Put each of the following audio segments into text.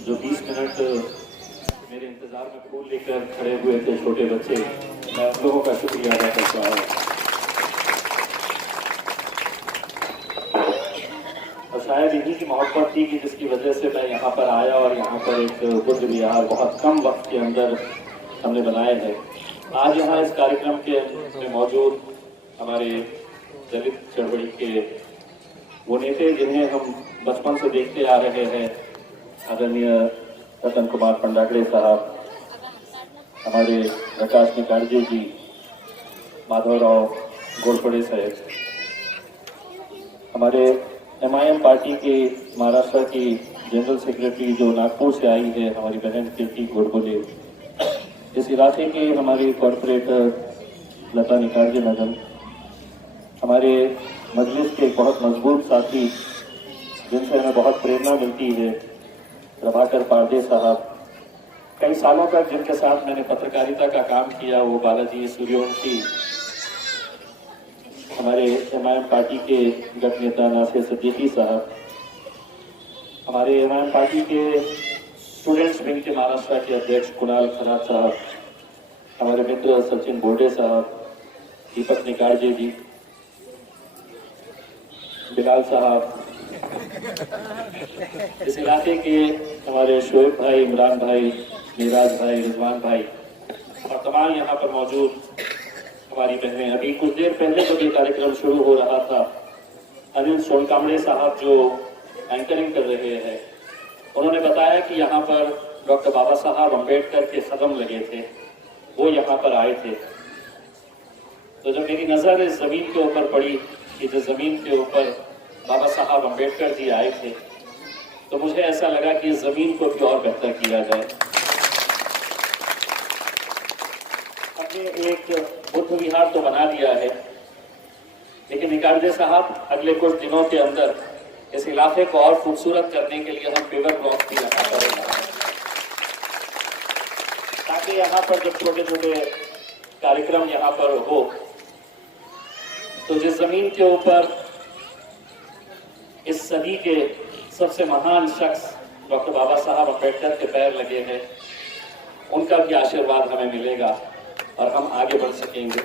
जो 20 मिनट मेरे इंतजार में फूल लेकर खड़े हुए थे छोटे बच्चे, मैं उन लोगों का शुक्रिया अदा करता हूँ। और शायद इन्हीं की मोहब्बत थी कि जिसकी वजह से मैं यहाँ पर आया और यहाँ पर एक बुद्ध विहार बहुत कम वक्त के अंदर हमने बनाए हैं। आज यहाँ इस कार्यक्रम के में मौजूद हमारे दलित चळवळी के वो नेता जिन्हें हम बचपन से देखते आ रहे हैं, आदरणीय रतन कुमार पंडागड़े साहब, हमारे प्रकाश निकालजे जी, माधवराव घोरपड़े साहब, हमारे MIM पार्टी के महाराष्ट्र की जनरल सेक्रेटरी जो नागपुर से आई है, हमारी बहन कीर्ति घोरपड़े, इस इलाके के हमारी कॉर्पोरेटर लता निकालजे मैडम, हमारे मजलिस के बहुत मजबूत साथी जिनसे हमें बहुत प्रेरणा मिलती है, प्रभाकर पारदे साहब, कई सालों तक जिनके साथ मैंने पत्रकारिता का काम किया, वो बालाजी सूर्यवंशी, हमारे MIM पार्टी के गठ नेता नासिर सिद्दीकी साहब, हमारे MIM पार्टी के स्टूडेंट्स विंग के महाराष्ट्र के अध्यक्ष कुणाल खरात साहब, हमारे मित्र सचिन बोर्डे साहब, दीपक निकालजे जी, बिलाल साहब, इस इलाके के हमारे शोएब भाई, इमरान भाई, नीराज भाई, रिजवान भाई और तमाम यहाँ पर मौजूद हमारी बहनें। अभी कुछ देर पहले जब ये कार्यक्रम शुरू हो रहा था, अनिल सोनकामड़े साहब जो एंकरिंग कर रहे हैं, उन्होंने बताया कि यहाँ पर डॉक्टर बाबा साहब अम्बेडकर के कदम लगे थे, वो यहाँ पर आए थे। तो जब मेरी नज़र इस ज़मीन के ऊपर पड़ी कि जिस ज़मीन के ऊपर बाबा साहब अम्बेडकर जी आए थे, तो मुझे ऐसा लगा कि इस ज़मीन को भी और बेहतर किया जाए। हमने एक बुद्ध विहार तो बना दिया है, लेकिन निकालजे साहब अगले कुछ दिनों के अंदर इस इलाके को और खूबसूरत करने के लिए हम पेवर ब्लॉक भी यहाँ पर बनाएंगे, ताकि यहाँ पर जब छोटे छोटे कार्यक्रम यहाँ पर हो, तो जिस जमीन के ऊपर इस सदी के सबसे महान शख्स डॉक्टर बाबा साहब अम्बेडकर के पैर लगे हैं, उनका भी आशीर्वाद हमें मिलेगा और हम आगे बढ़ सकेंगे।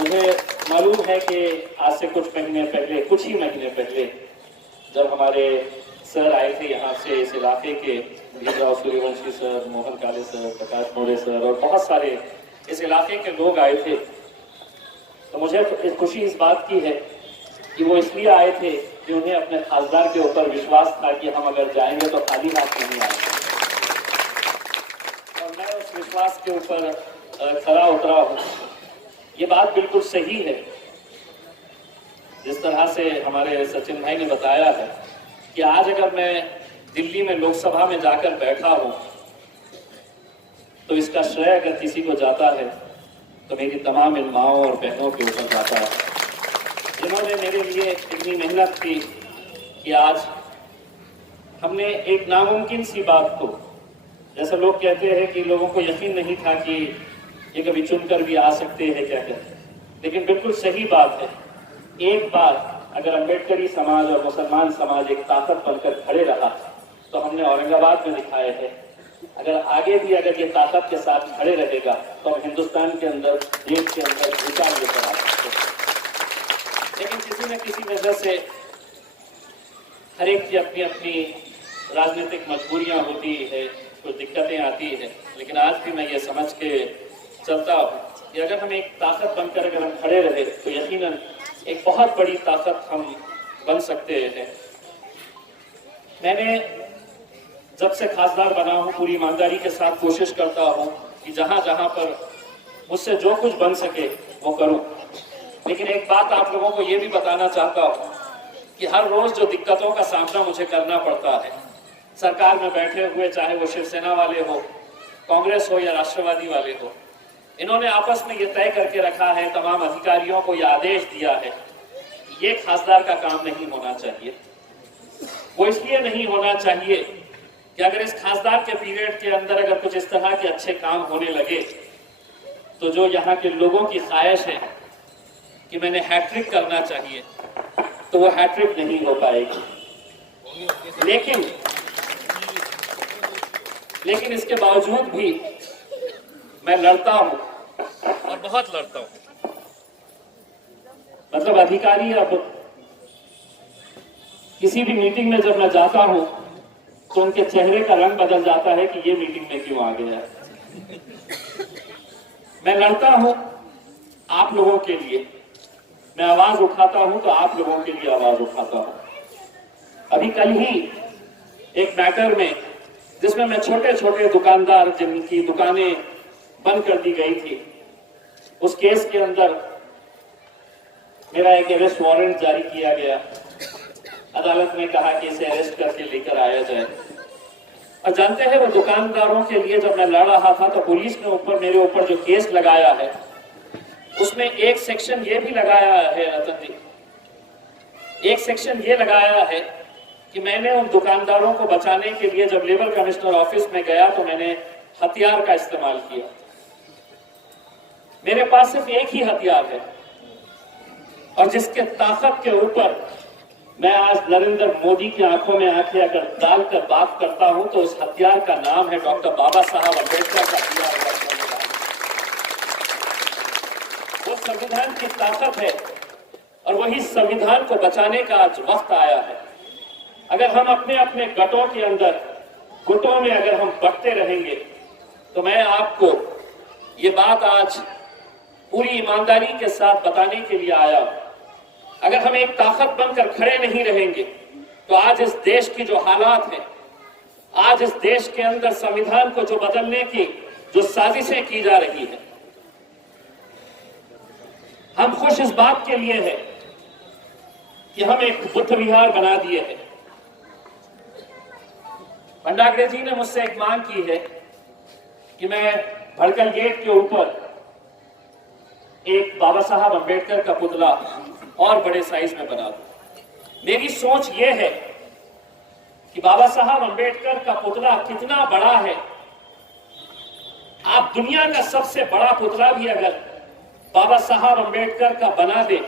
मुझे मालूम है कि आज से कुछ ही महीने पहले जब हमारे सर आए थे यहाँ से, इस इलाके के भीमराव सूर्यवंशी सर, मोहन काले सर, प्रकाश मोरे सर और बहुत सारे इस इलाके के लोग आए थे, तो मुझे खुशी इस बात की है कि वो इसलिए आए थे कि उन्हें अपने खासदार के ऊपर विश्वास था कि हम अगर जाएंगे तो खाली हाथ नहीं आएंगे, और मैं उस विश्वास के ऊपर खरा उतरा हूँ। ये बात बिल्कुल सही है, जिस तरह से हमारे सचिन भाई ने बताया है कि आज अगर मैं दिल्ली में लोकसभा में जाकर बैठा हूँ, तो इसका श्रेय अगर किसी को जाता है तो मेरी तमाम इन माओं और बहनों के ऊपर जाता है, जिन्होंने मेरे लिए इतनी मेहनत की कि आज हमने एक नामुमकिन सी बात को, जैसे लोग कहते हैं कि लोगों को यकीन नहीं था कि ये कभी चुनकर भी आ सकते हैं, क्या कहते हैं, लेकिन बिल्कुल सही बात है। एक बार अगर अम्बेडकरी समाज और मुसलमान समाज एक ताकत बनकर खड़े रहा, तो हमने औरंगाबाद में दिखाए हैं, अगर आगे भी अगर ये ताकत के साथ खड़े रहेगा तो हम हिंदुस्तान के अंदर, देश के अंदर विचार लेकर आ सकते हैं। लेकिन किसी न किसी वजह से हर एक की अपनी अपनी राजनीतिक मजबूरियां होती है, कुछ दिक्कतें आती है, लेकिन आज भी मैं ये समझ के चलता हूँ कि अगर हम एक ताकत बनकर अगर हम खड़े रहे तो यकीनन एक बहुत बड़ी ताकत हम बन सकते हैं। मैंने जब से खासदार बना हूँ पूरी ईमानदारी के साथ कोशिश करता हूँ कि जहाँ जहाँ पर मुझसे जो कुछ बन सके वो करूँ, लेकिन एक बात आप लोगों को ये भी बताना चाहता हूँ कि हर रोज जो दिक्कतों का सामना मुझे करना पड़ता है, सरकार में बैठे हुए चाहे वो शिवसेना वाले हो, कांग्रेस हो या राष्ट्रवादी वाले हो, इन्होंने आपस में ये तय करके रखा है, तमाम अधिकारियों को यह आदेश दिया है, ये खासदार का काम नहीं होना चाहिए। वो इसलिए नहीं होना चाहिए कि अगर इस खासदार के पीरियड के अंदर अगर कुछ इस तरह के अच्छे काम होने लगे, तो जो यहाँ के लोगों की ख्वाहिश है कि मैंने हैट्रिक करना चाहिए, तो वो हैट्रिक नहीं हो पाएगी। लेकिन लेकिन इसके बावजूद भी मैं लड़ता हूं और बहुत लड़ता हूं। मतलब अधिकारी अब किसी भी मीटिंग में जब मैं जाता हूं तो उनके चेहरे का रंग बदल जाता है कि ये मीटिंग में क्यों आ गया है। मैं लड़ता हूं आप लोगों के लिए, मैं आवाज उठाता हूं तो आप लोगों के लिए आवाज उठाता हूं। अभी कल ही एक मैटर में जिसमें मैं छोटे छोटे दुकानदार जिनकी दुकानें बंद कर दी गई थी, उस केस के अंदर मेरा एक अरेस्ट वारंट जारी किया गया। अदालत ने कहा कि इसे अरेस्ट करके लेकर आया जाए। और जानते हैं वो दुकानदारों के लिए जब मैं लड़ रहा था तो पुलिस ने मेरे ऊपर जो केस लगाया है उसमें एक सेक्शन ये भी लगाया है रतन जी, एक सेक्शन ये लगाया है कि मैंने उन दुकानदारों को बचाने के लिए जब लेबर कमिश्नर ऑफिस में गया तो मैंने हथियार का इस्तेमाल किया। मेरे पास सिर्फ एक ही हथियार है और जिसके ताकत के ऊपर मैं आज नरेंद्र मोदी की आंखों में आंखें अगर डालकर बात करता हूं तो उस हथियार का नाम है डॉक्टर बाबा साहब अम्बेडकर का दिया हुआ संविधान। वो संविधान की ताकत है और वही संविधान को बचाने का आज वक्त आया है। अगर हम अपने अपने गटों के अंदर गुटों में अगर हम बंटते रहेंगे तो मैं आपको ये बात आज पूरी ईमानदारी के साथ बताने के लिए आया। अगर हम एक ताकत बनकर खड़े नहीं रहेंगे तो आज इस देश की जो हालात हैं, आज इस देश के अंदर संविधान को जो बदलने की जो साजिशें की जा रही है, हम खुश इस बात के लिए हैं कि हम एक बुद्ध विहार बना दिए हैं। भंडागरे जी ने मुझसे एक मांग की है कि मैं भड़कल गेट के ऊपर एक बाबा साहब अम्बेडकर का पुतला और बड़े साइज में बना दूं। मेरी सोच यह है कि बाबा साहब अम्बेडकर का पुतला कितना बड़ा है, आप दुनिया का सबसे बड़ा पुतला भी अगर बाबा साहब अम्बेडकर का बना दे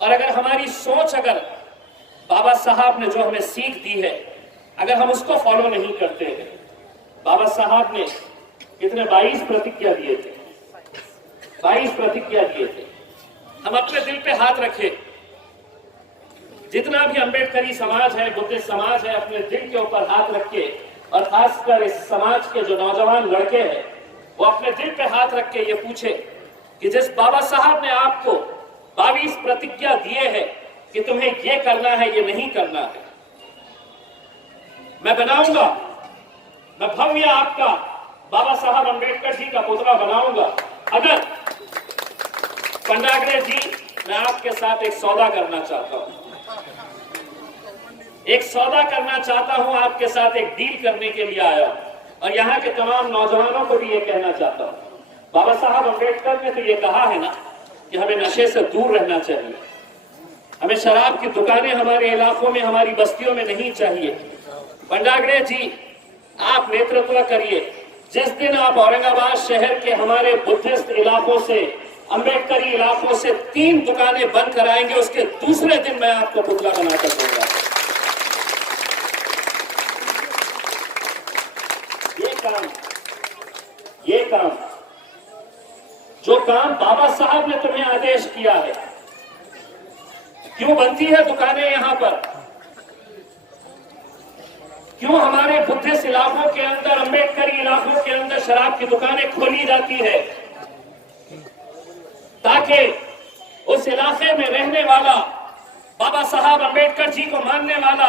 और अगर हमारी सोच अगर बाबा साहब ने जो हमें सीख दी है अगर हम उसको फॉलो नहीं करते हैं, बाबा साहब ने कितने 22 प्रतिज्ञा दिए थे, 22 प्रतिज्ञा दिए थे। हम अपने दिल पे हाथ रखें, जितना भी अम्बेडकरी समाज है, बुद्धिस्ट समाज है, अपने दिल के ऊपर हाथ रखे और खासकर इस समाज के जो नौजवान लड़के हैं वो अपने दिल पे हाथ रख के ये पूछे कि जिस बाबा साहब ने आपको 22 प्रतिज्ञा दिए हैं कि तुम्हें ये करना है, ये नहीं करना है, मैं बनाऊंगा, मैं भव्य आपका बाबा साहब अम्बेडकर जी का पुतला बनाऊंगा। अगर भंडागरे जी, मैं आपके साथ एक सौदा करना चाहता हूं, एक सौदा करना चाहता हूं, आपके साथ एक डील करने के लिए आया और यहां के तमाम नौजवानों को भी ये कहना चाहता हूं। बाबा साहब अम्बेडकर ने तो ये कहा है ना कि हमें नशे से दूर रहना चाहिए, हमें शराब की दुकानें हमारे इलाकों में, हमारी बस्तियों में नहीं चाहिए। भंडागरे जी, आप नेतृत्व करिए। जिस दिन आप औरंगाबाद शहर के हमारे बुद्धिस्ट इलाकों से, अम्बेडकरी इलाकों से 3 दुकानें बंद कराएंगे, उसके दूसरे दिन मैं आपको पुतला बनाकर दूंगा। ये काम जो काम बाबा साहब ने तुम्हें आदेश किया है, क्यों बनती है दुकानें यहां पर, क्यों हमारे बुद्धिस्ट इलाकों के अंदर, अम्बेडकरी इलाकों के अंदर शराब की दुकानें खोली जाती है, ताकि उस इलाके में रहने वाला, बाबा साहब अम्बेडकर जी को मानने वाला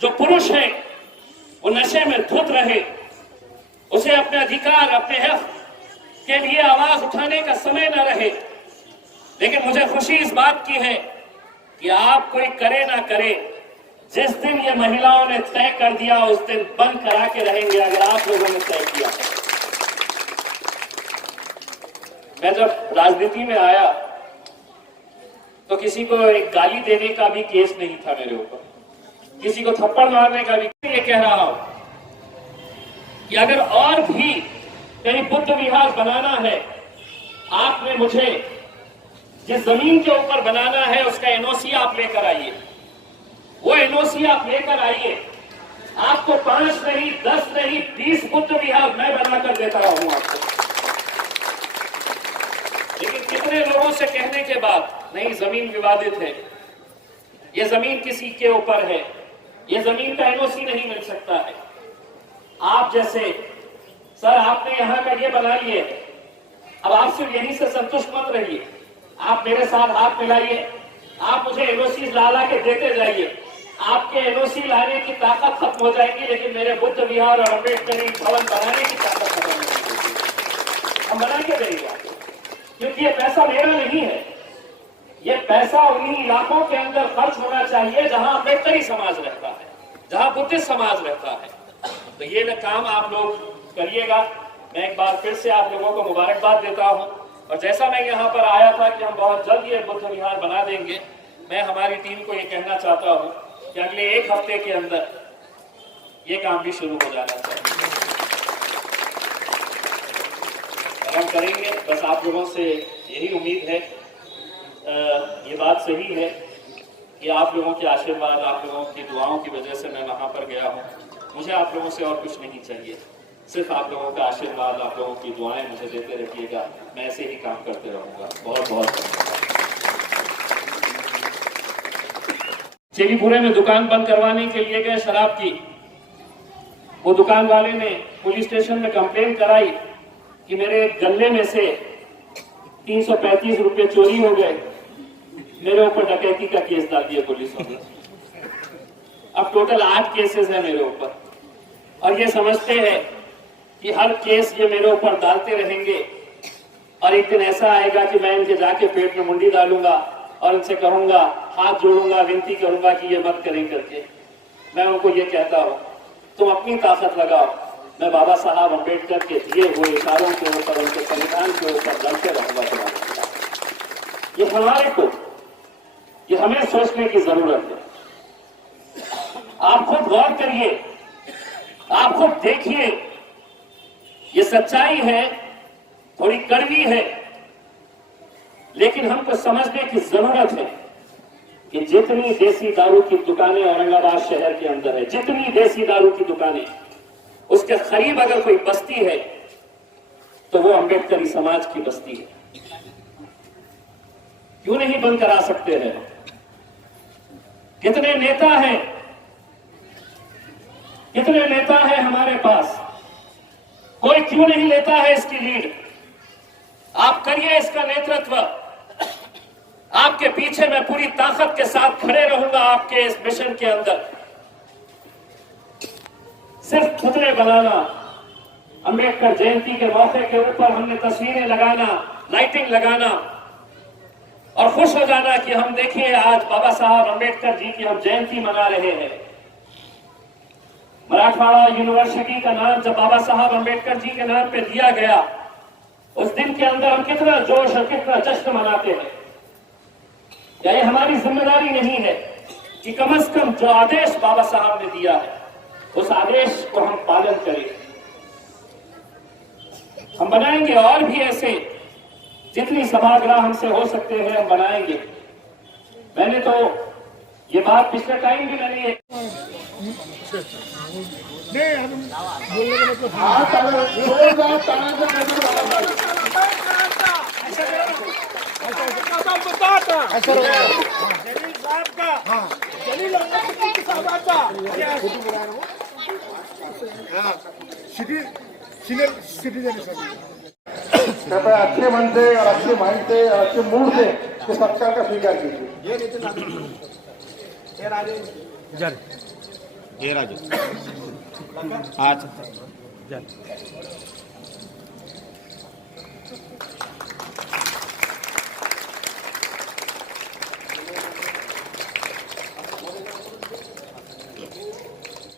जो पुरुष है वो नशे में धुत रहे, उसे अपने अधिकार, अपने हक के लिए आवाज उठाने का समय न रहे। लेकिन मुझे खुशी इस बात की है कि आप कोई करे ना करे, जिस दिन ये महिलाओं ने तय कर दिया उस दिन बंद करा के रहेंगे, अगर आप लोगों ने तय किया। मैं जब राजनीति में आया तो किसी को एक गाली देने का भी केस नहीं था मेरे ऊपर, किसी को थप्पड़ मारने का भी। ये कह रहा हूं कि अगर और भी कहीं बुद्ध विहार बनाना है, आपने मुझे जिस जमीन के ऊपर बनाना है उसका एनओसी आप लेकर आइए, वो एनओसी आप लेकर आइए, आपको 5 नहीं, 10 नहीं, 20 बुद्ध विहार मैं बनाकर देता हूं आपको। लेकिन कितने लोगों से कहने के बाद, नहीं जमीन विवादित है, ये जमीन किसी के ऊपर है, ये जमीन का एनओसी नहीं मिल सकता है। आप जैसे सर आपने यहां का ये बनाइए, अब आप सिर्फ यहीं से संतुष्ट मत रहिए, आप मेरे साथ हाथ मिलाइए, आप मुझे एनओसी ला के देते जाइए। आपके एनओसी लाने की ताकत खत्म हो जाएगी, लेकिन मेरे बुद्ध विहार और अम्बेडकरी भवन बनाने की ताकत खत्म हो जाएगी। हम बना के देंगे आपको, क्योंकि ये पैसा मेरा नहीं है, ये पैसा उन्हीं इलाकों के अंदर खर्च होना चाहिए जहां अम्बेडकरी समाज रहता है, जहां बुद्धिस्ट समाज रहता है। तो ये काम आप लोग करिएगा। मैं एक बार फिर से आप लोगों को मुबारकबाद देता हूं, और जैसा मैं यहाँ पर आया था कि हम बहुत जल्द ये बुद्ध विहार बना देंगे, मैं हमारी टीम को ये कहना चाहता हूं कि अगले 1 हफ्ते के अंदर ये काम भी शुरू हो जाना चाहिए। हम करेंगे, बस आप लोगों से यही उम्मीद है। ये बात सही है कि आप लोगों के आशीर्वाद, आप लोगों की दुआओं की वजह से मैं वहां पर गया हूं। मुझे आप लोगों से और कुछ नहीं चाहिए, सिर्फ आप लोगों का आशीर्वाद, आप लोगों की दुआएं मुझे देते रहिएगा। मैं ऐसे ही काम करते रहूंगा। बहुत बहुत धन्यवाद। चेलीपुरे में दुकान बंद करवाने के लिए गए शराब की, वो दुकान वाले ने पुलिस स्टेशन में कंप्लेंट कराई कि मेरे गल्ले में से 335 रुपए चोरी हो गए। मेरे ऊपर डकैती का केस डाल दिया पुलिस ने। अब टोटल 8 केसेस है मेरे ऊपर, और ये समझते हैं कि हर केस ये मेरे ऊपर डालते रहेंगे, और एक दिन ऐसा आएगा कि मैं इनके जाके पेट में मुंडी डालूंगा और इनसे कहूंगा, हाथ जोड़ूंगा, विनती करूंगा कि ये मत करें करके। मैं उनको ये कहता हूं, तुम अपनी ताकत लगाओ, मैं बाबा साहब अम्बेडकर के दिए हुए इशारों के ऊपर, उनके संविधान के ऊपर लड़ते रहूंगा तुम्हारे साथ। ये हमारे को, ये हमें सोचने की जरूरत है। आप खुद गौर करिए, आप खुद देखिए, ये सच्चाई है, थोड़ी कड़वी है, लेकिन हमको समझने की जरूरत है कि जितनी देसी दारू की दुकानें औरंगाबाद शहर के अंदर है, जितनी देसी दारू की दुकानें, उसके करीब अगर कोई बस्ती है तो वो अम्बेडकरी समाज की बस्ती है। क्यों नहीं बंद करा सकते हैं? कितने नेता हैं, कितने नेता हैं हमारे पास, कोई क्यों नहीं लेता है इसकी लीड? आप करिए इसका नेतृत्व, आपके पीछे मैं पूरी ताकत के साथ खड़े रहूंगा। आपके इस मिशन के अंदर सिर्फ पुतले बनाना, अम्बेडकर जयंती के मौके के ऊपर हमने तस्वीरें लगाना, लाइटिंग लगाना और खुश हो जाना कि हम देखिए आज बाबा साहब अम्बेडकर जी की हम जयंती मना रहे हैं। मराठवाड़ा यूनिवर्सिटी का नाम जब बाबा साहब अम्बेडकर जी के नाम पे दिया गया, उस दिन के अंदर हम कितना जोश और कितना जश्न मनाते हैं। क्या ये हमारी जिम्मेदारी नहीं है कि कम से कम जो आदेश बाबा साहब ने दिया है उस आदेश को हम पालन करें? हम बनाएंगे और भी ऐसे जितनी सभागृह हमसे हो सकते हैं हम बनाएंगे। मैंने तो ये बात पिछले टाइम भी मैंने कृपया अच्छे मन से और अच्छे माइंड से और अच्छे मूड से इस सत्कार का स्वीकार कीजिए। ये राजू आज